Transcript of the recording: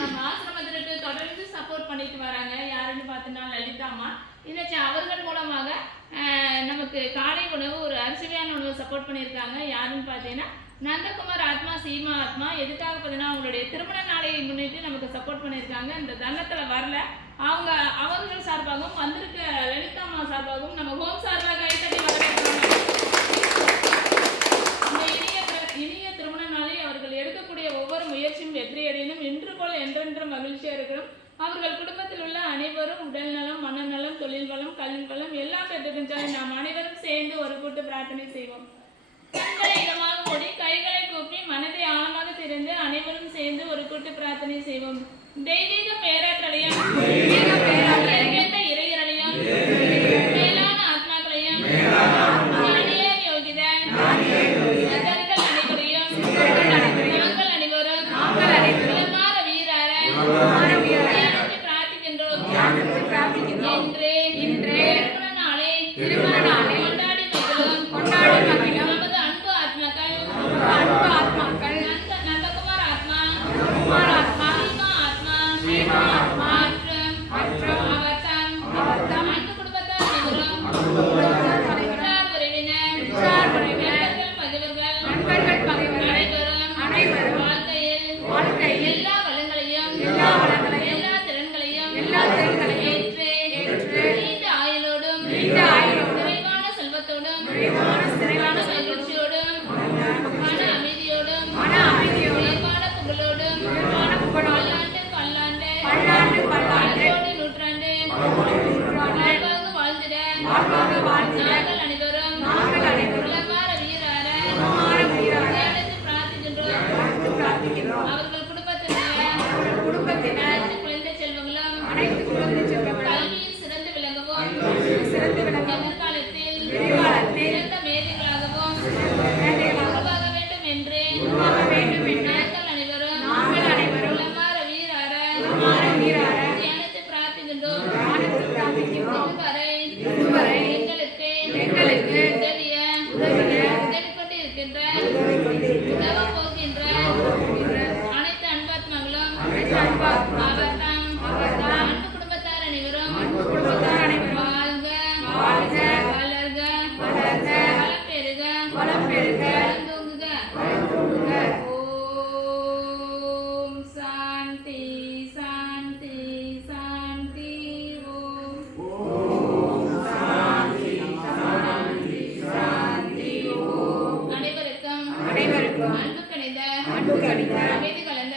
நம்ம ஆசிரமத்திற்கு தொடர்ந்து சப்போர்ட் பண்ணிட்டு வராங்க. யாருன்னு பார்த்தீங்கன்னா லலிதா அம்மா. இன்னைக்கு அவர்கள் மூலமாக நமக்கு காலை உணவு ஒரு அரிசியான உணவு சப்போர்ட் பண்ணியிருக்காங்க. யாருன்னு பார்த்தீங்கன்னா நந்தகுமார் ஆத்மா சீமா ஆத்மா. எதுக்காக பார்த்தீங்கன்னா அவங்களுடைய திருமண நாளை முன்னிட்டு நமக்கு சப்போர்ட் பண்ணியிருக்காங்க. இந்த தருணத்தில் வரல அவர்கள் சார்பாகவும் வந்திருக்க லலிதா அம்மா சார்பாகவும் நம்ம ஹோம் சார்பாக கைத்தட்டி வரவேற்கிறோம். இனிய திருமண நாளில் அவர்கள் எடுக்கக்கூடிய ஒவ்வொரு முயற்சியும் வெற்றியடையணும். இன்று போல் என்றென்றும் மகிழ்ச்சியாக இருக்கிறோம். அவர்கள் குடும்பத்தில் உள்ள அனைவரும் உடல் நலம், மனநலம், தொழில் வளம், கல்வி வளம் எல்லாம் பெற்றுக்கின்றால் நாம் அனைவரும் சேர்ந்து ஒரு கூட்டு பிரார்த்தனை செய்வோம். கண்களை இதமாக மூடி கைகளை கூப்பி மனதை ஆழமாக திறந்து அனைவரும் சேர்ந்து ஒரு கூட்டு பிரார்த்தனை செய்வோம். தெய்வீக பேராற்றலையும் இறையர்களையும் மேலான ஆத்மாக்களையும் யோகிதன் நாங்கள் அனைவரும் இளமாற வீரர பிரார்த்திக்கின்றோம். திருமண நாளை கொண்டாடி மகிழும் நமது அன்பு ஆத்மாக்கள் நந்தகுமார் ஆத்மா, சீமா ஆத்மா மற்றும் அவர் தம் அன்பு குடும்பத்தார் நண்பர்கள் பகைவர்கள் அனைவரும் வாழ்க்கையில் எல்லா வளங்களையும் எல்லா திறன்களையும் ஏற்று நீண்ட ஆயுளோடும் நிறைவான செல்வத்தோடும் மகிழ்ச்சியோடும் மன அமைதியோடும் உயர்வான புகழோடும் பல்லாண்டு நூற்றாண்டு வாழ்ந்திட நாங்கள் அனைவரும் உலகார வீரர பிரார்த்திக்கின்றோம். அவர்கள் குடும்பத்தினர் குழந்தை செல்வங்களும் கல்வியில் சிறந்து விளங்கவும் எதிர்காலத்தில் சிறந்த மேதைகளாகவும் உருவாக வேண்டும் என்று நாங்கள் அனைவரும் உலகார வீரர தியானித்து பிரார்த்திக்கின்றோம். இதுவரை எங்களுக்கு உதவி கொண்டிருக்கின்ற உதவ போகின்ற அனைத்து அன்பாத்மாக்களும் அவர்தான் அன்பு குடும்பத்தார் அனைவரும் வாழ்க வளர்க வளம் பெருக வளர்ந்தோங்குக. ஓம் சாந்தி சாந்தி சாந்தி. ஓம் அனைவருக்கும் அன்பு கணித அமைதி கலந்த